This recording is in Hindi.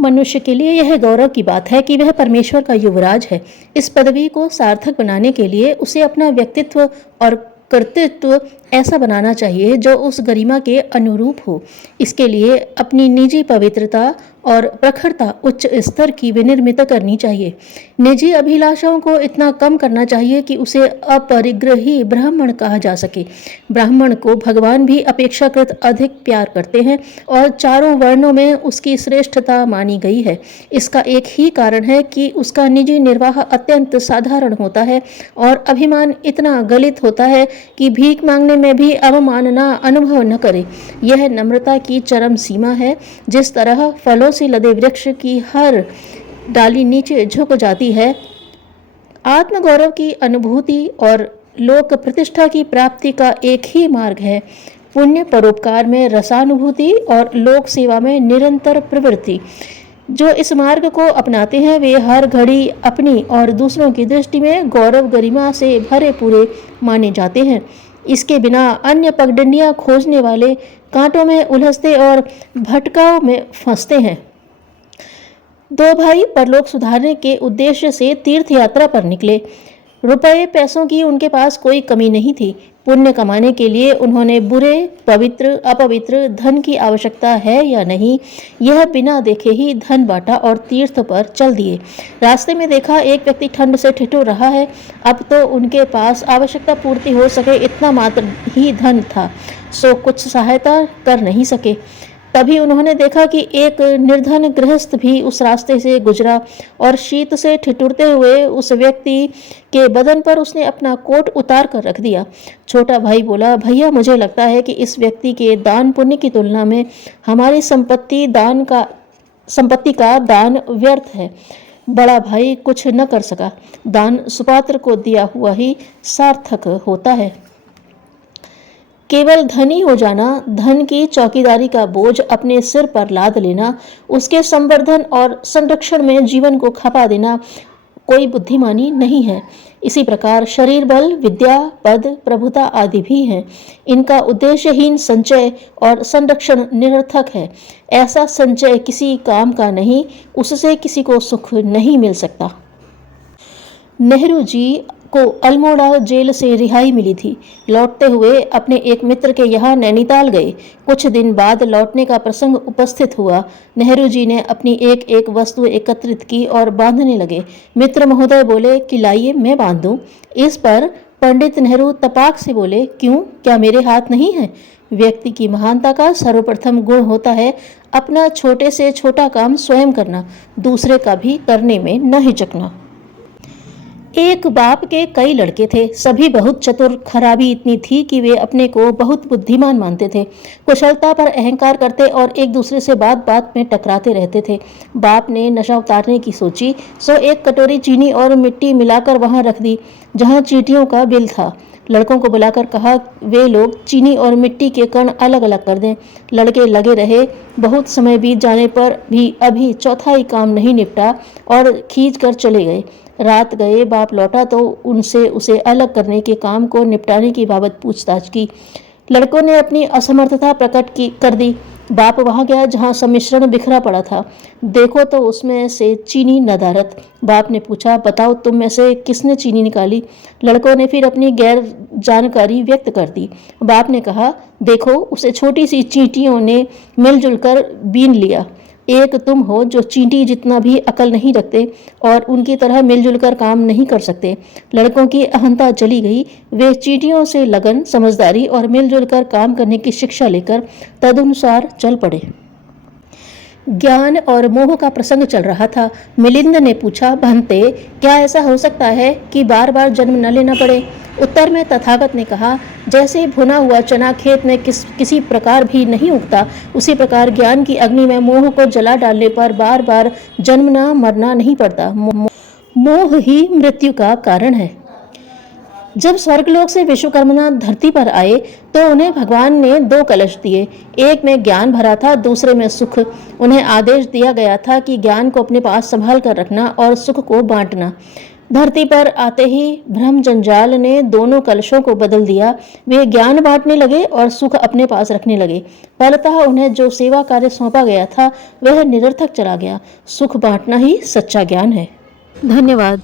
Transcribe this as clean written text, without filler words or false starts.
मनुष्य के लिए यह गौरव की बात है कि वह परमेश्वर का युवराज है। इस पदवी को सार्थक बनाने के लिए उसे अपना व्यक्तित्व और कर्तृत्व ऐसा बनाना चाहिए जो उस गरिमा के अनुरूप हो। इसके लिए अपनी निजी पवित्रता और प्रखरता उच्च स्तर की विनिर्मित करनी चाहिए। निजी अभिलाषाओं को इतना कम करना चाहिए कि उसे अपरिग्रही ब्राह्मण कहा जा सके। ब्राह्मण को भगवान भी अपेक्षाकृत अधिक प्यार करते हैं और चारों वर्णों में उसकी श्रेष्ठता मानी गई है। इसका एक ही कारण है कि उसका निजी निर्वाह अत्यंत साधारण होता है और अभिमान इतना गलित होता है कि भीख मांगने में भी अवमानना अनुभव न करे। यह नम्रता की चरम सीमा है। जिस तरह फलों से लदे वृक्ष की हर डाली नीचे झुक जाती है, आत्मगौरव की अनुभूति और लोक प्रतिष्ठा की प्राप्ति का एक ही मार्ग है, पुण्य परोपकार में रसानुभूति और लोक सेवा में निरंतर प्रवृत्ति। जो इस मार्ग को अपनाते हैं वे हर घड़ी अपनी और दूसरों की दृष्टि में गौरव गरिमा से भरे पूरे माने जाते हैं। इसके बिना अन्य पगडंडियां खोजने वाले कांटों में उलझते और भटकाव में फंसते हैं। दो भाई परलोक सुधारने के उद्देश्य से तीर्थ यात्रा पर निकले। रुपए पैसों की उनके पास कोई कमी नहीं थी। पुण्य कमाने के लिए उन्होंने बुरे, पवित्र, अपवित्र धन की आवश्यकता है या नहीं, यह बिना देखे ही धन बांटा और तीर्थ पर चल दिए। रास्ते में देखा एक व्यक्ति ठंड से ठिठुर रहा है। अब तो उनके पास आवश्यकता पूर्ति हो सके इतना मात्र ही धन था, सो कुछ सहायता कर नहीं सके। तभी उन्होंने देखा कि एक निर्धन गृहस्थ भी उस रास्ते से गुजरा और शीत से ठिठुरते हुए उस व्यक्ति के बदन पर उसने अपना कोट उतार कर रख दिया। छोटा भाई बोला, भैया मुझे लगता है कि इस व्यक्ति के दान पुण्य की तुलना में हमारी संपत्ति का दान व्यर्थ है। बड़ा भाई कुछ न कर सका। दान सुपात्र को दिया हुआ ही सार्थक होता है। केवल धनी हो जाना, धन की चौकीदारी का बोझ अपने सिर पर लाद लेना, उसके संवर्धन और संरक्षण में जीवन को खपा देना कोई बुद्धिमानी नहीं है। इसी प्रकार शरीर बल, विद्या, पद, प्रभुता आदि भी हैं। इनका उद्देश्यहीन संचय और संरक्षण निरर्थक है। ऐसा संचय किसी काम का नहीं, उससे किसी को सुख नहीं मिल सकता। नेहरू जी को अल्मोड़ा जेल से रिहाई मिली थी। लौटते हुए अपने एक मित्र के यहाँ नैनीताल गए। कुछ दिन बाद लौटने का प्रसंग उपस्थित हुआ। नेहरू जी ने अपनी एक एक वस्तु एकत्रित की और बांधने लगे। मित्र महोदय बोले कि लाइए मैं बांध दूं। इस पर पंडित नेहरू तपाक से बोले, क्यों, क्या मेरे हाथ नहीं है? व्यक्ति की महानता का सर्वप्रथम गुण होता है अपना छोटे से छोटा काम स्वयं करना, दूसरे का भी करने में न हिचकना। एक बाप के कई लड़के थे, सभी बहुत चतुर। खराबी इतनी थी कि वे अपने को बहुत बुद्धिमान मानते थे। कुशलता पर अहंकार करते और एक दूसरे से बात बात में टकराते रहते थे। बाप ने नशा उतारने की सोची, सो एक कटोरी चीनी और मिट्टी मिलाकर वहां रख दी जहां चींटियों का बिल था। लड़कों को बुलाकर कहा वे लोग चीनी और मिट्टी के कण अलग अलग कर दें। लड़के लगे रहे। बहुत समय बीत जाने पर भी अभी चौथाई काम नहीं निपटा और खींच कर चले गए। रात गए, बाप लौटा तो उनसे उसे अलग करने के काम को निपटाने की बाबत पूछताछ की। लड़कों ने अपनी असमर्थता कर दी। बाप वहां गया जहां सम्मिश्रण बिखरा पड़ा था। देखो तो उसमें से चीनी नदारत। बाप ने पूछा, बताओ तुम में से किसने चीनी निकाली? लड़कों ने फिर अपनी गैर जानकारी व्यक्त कर दी। बाप ने कहा, देखो उसे छोटी सी चींटियों ने मिलजुल कर बीन लिया। एक तुम हो जो चींटी जितना भी अकल नहीं रखते और उनकी तरह मिलजुल कर काम नहीं कर सकते। लड़कों की अहंता चली गई। वे चींटियों से लगन, समझदारी और मिलजुल कर काम करने की शिक्षा लेकर तदनुसार चल पड़े। ज्ञान और मोह का प्रसंग चल रहा था। मिलिंद ने पूछा, भंते, क्या ऐसा हो सकता है कि बार बार जन्म न लेना पड़े? उत्तर में तथागत ने कहा, जैसे भुना हुआ चना खेत में किसी प्रकार भी नहीं उगता, उसी प्रकार ज्ञान की अग्नि में मोह को जला डालने पर बार बार जन्मना मरना नहीं पड़ता। मोह ही मृत्यु का कारण है। जब स्वर्गलोक से विश्वकर्मा धरती पर आए तो उन्हें भगवान ने 2 कलश दिए। एक में ज्ञान भरा था, दूसरे में सुख। उन्हें आदेश दिया गया था कि ज्ञान को अपने पास संभाल कर रखना और सुख को बांटना। धरती पर आते ही ब्रह्म जंजाल ने दोनों कलशों को बदल दिया। वे ज्ञान बांटने लगे और सुख अपने पास रखने लगे। फलतः उन्हें जो सेवा कार्य सौंपा गया था वह निरर्थक चला गया। सुख बांटना ही सच्चा ज्ञान है। धन्यवाद।